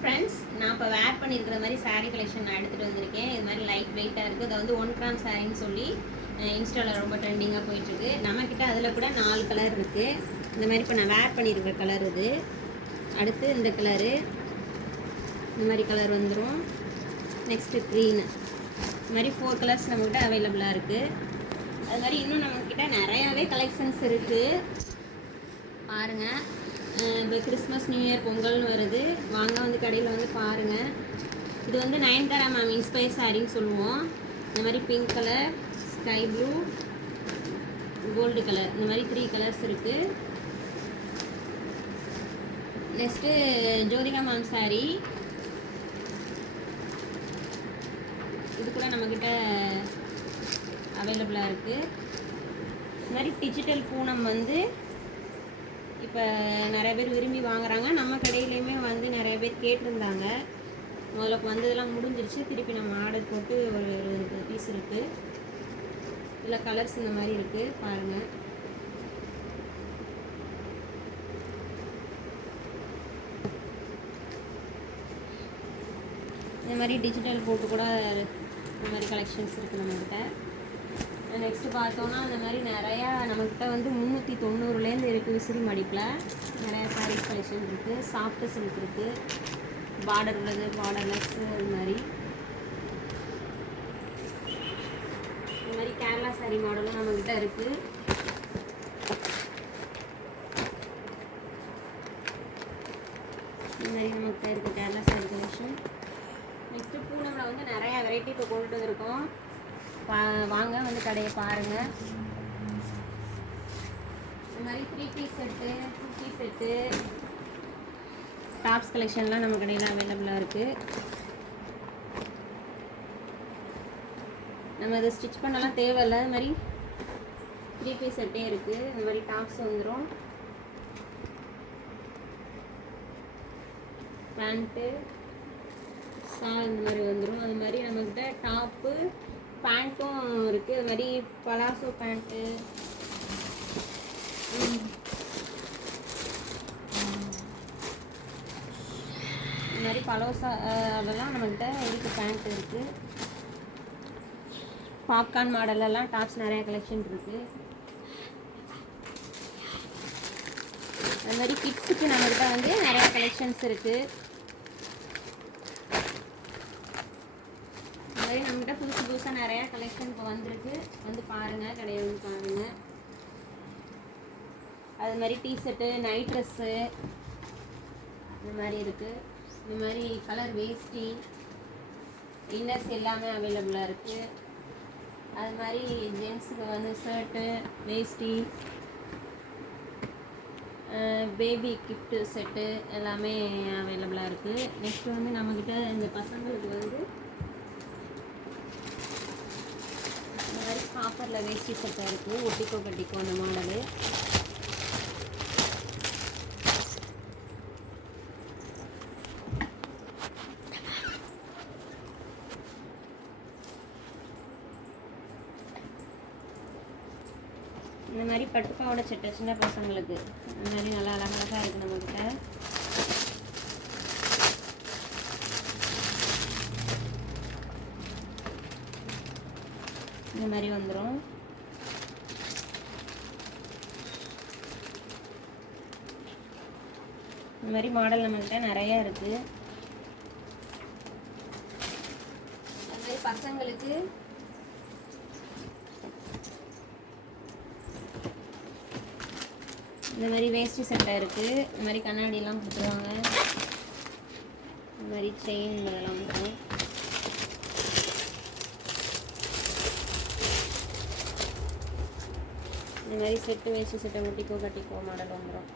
Friends, நான் இப்போ வேர் பண்ணியிருக்கிற மாதிரி saree கலெக்ஷன் நான் எடுத்துகிட்டு வந்திருக்கேன். இது மாதிரி லைட் வெயிட்டாக இருக்குது. அது வந்து 1 கிராம் சாரின்னு சொல்லி இன்ஸ்டாவில் ரொம்ப ட்ரெண்டிங்காக போயிட்டுருக்கு. நம்மக்கிட்ட அதில் கூட 4 கலர் இருக்குது. இந்த மாதிரி இப்போ நான் வேர் பண்ணியிருக்கிற கலர் இது. அடுத்து இந்த கலரு, இந்த மாதிரி கலர் வந்துடும். நெக்ஸ்ட்டு க்ரீனு, இந்த மாதிரி 4 கலர்ஸ் நம்மக்கிட்ட அவைலபிளாக இருக்குது. அது மாதிரி இன்னும் நம்மக்கிட்ட நிறையாவே கலெக்ஷன்ஸ் இருக்குது, பாருங்கள். இப்போ கிறிஸ்மஸ், நியூ இயர், பொங்கல்னு வருது. வாங்க வந்து கடையில் வந்து பாருங்கள். இது வந்து நயன்தாரா மேம் இன்ஸ்பயர் சாரின்னு சொல்லுவோம். இந்த மாதிரி pink colour, sky blue, gold colour, இந்த மாதிரி 3 கலர்ஸ் இருக்குது. Next Jyothika ma'am sari. இது கூட நம்மக்கிட்ட அவைலபிளாக இருக்குது. இந்த மாதிரி டிஜிட்டல் பூனம் வந்து இப்போ நிறைய பேர் விரும்பி வாங்குறாங்க. நம்ம கடையிலையுமே வந்து நிறைய பேர் கேட்டிருந்தாங்க. முதல்ல வந்ததெல்லாம் முடிஞ்சிருச்சு. திருப்பி நம்ம ஆர்டர் போட்டு ஒரு 20 பீஸ் இருக்குது. இதில் கலர்ஸ் இந்த மாதிரி இருக்குது, பாருங்கள். இந்த மாதிரி டிஜிட்டல் போட்டு கூட இந்த மாதிரி கலெக்ஷன்ஸ் இருக்குது நம்மக்கிட்ட. நெக்ஸ்ட்டு பார்த்தோன்னா அந்த மாதிரி நிறையா நம்மக்கிட்ட வந்து 390லேருந்து இருக்குது. விசிறி மடிப்பில் நிறையா சாரீஸ் கலெக்ஷன் இருக்குது. சாஃப்ட் சில்க் இருக்குது, பார்டர் உள்ளது, பார்டர்லெஸ், இது மாதிரி இந்த மாதிரி கேரளா சாரீ மாடலும் நம்மக்கிட்ட இருக்குது. இந்த மாதிரி நம்மக்கிட்ட இருக்குது கேரளா சாரீ கலெக்ஷன். நெக்ஸ்ட்டு பூனமில் வந்து நிறையா வெரைட்டி இப்போ கொண்டுட்டு வந்திருக்கோம். வாங்க வந்து கடையை பாருங்கள். இந்த மாதிரி 3 piece set, 2 piece set, tops கலெக்ஷன்லாம் நம்ம கடையில் அவைலபிளாக இருக்குது. நம்ம இதை ஸ்டிச் பண்ணலாம் தேவையில்லை. அது மாதிரி 3 பீஸ் செட்டே இருக்குது. இந்த மாதிரி டாப்ஸ் வந்துடும், பேண்ட்டு, சால் இந்த மாதிரி வந்துடும். அது மாதிரி நம்மக்கிட்ட டாப்பு பேண்ட்டும் இருக்குது. அது மாதிரி பலாசோ பேண்ட்டு, இந்த மாதிரி பலோசா அதெல்லாம் நம்மக்கிட்ட இருக்குது. பேண்ட் இருக்குது. பாப்கார்ன் மாடலெல்லாம் டாப்ஸ் நிறையா கலெக்ஷன் இருக்குது. அது மாதிரி கிட்ஸுக்கு நம்மக்கிட்ட வந்து நிறையா கலெக்ஷன்ஸ் இருக்குது. நம்மகிட்ட புதுசாக நிறையா கலெக்ஷன் இப்போ வந்திருக்கு. வந்து பாருங்கள், கடையை வந்து பாருங்கள். அது மாதிரி டிஷர்ட்டு, நைட் ட்ரெஸ்ஸு இந்த மாதிரி இருக்குது. இந்த மாதிரி கலர் வேஷ்டி, இன்னர்ஸ் எல்லாமே அவைலபிளாக இருக்குது. அது மாதிரி ஜென்ஸுக்கு வந்து ஷர்ட்டு, வேஷ்டி, பேபி கிஃப்ட்டு செட்டு எல்லாமே அவைலபிளாக இருக்குது. நெக்ஸ்ட்டு வந்து நம்மக்கிட்ட இந்த பசங்களுக்கு வந்து ஆஃபரில் வேஷ்டி செட்டாக இருக்குது. ஒட்டிக்கோ கட்டிக்கோ அந்த மாடலு. இந்த மாதிரி பட்டுப்பாவோட சட்டை சின்ன பசங்களுக்கு இந்த மாதிரி நல்லா அழகழகாக இருக்குது நம்மக்கிட்ட. இந்த மாதிரி வந்துடும். இந்த மாதிரி மாடல் நம்மகிட்ட நிறையா இருக்குது. அது மாதிரி பசங்களுக்கு இந்த மாதிரி வேஷ்டி சட்டை இருக்குது. இந்த மாதிரி கண்ணாடியெல்லாம் கொடுத்துருவாங்க. இந்த மாதிரி செயின் இதெல்லாம் வந்துடும். இந்த மாதிரி செட்டு வேஷ்டி செட்டை ஒட்டிக்கோ கட்டிக்கோ மாடல் வந்துடும்.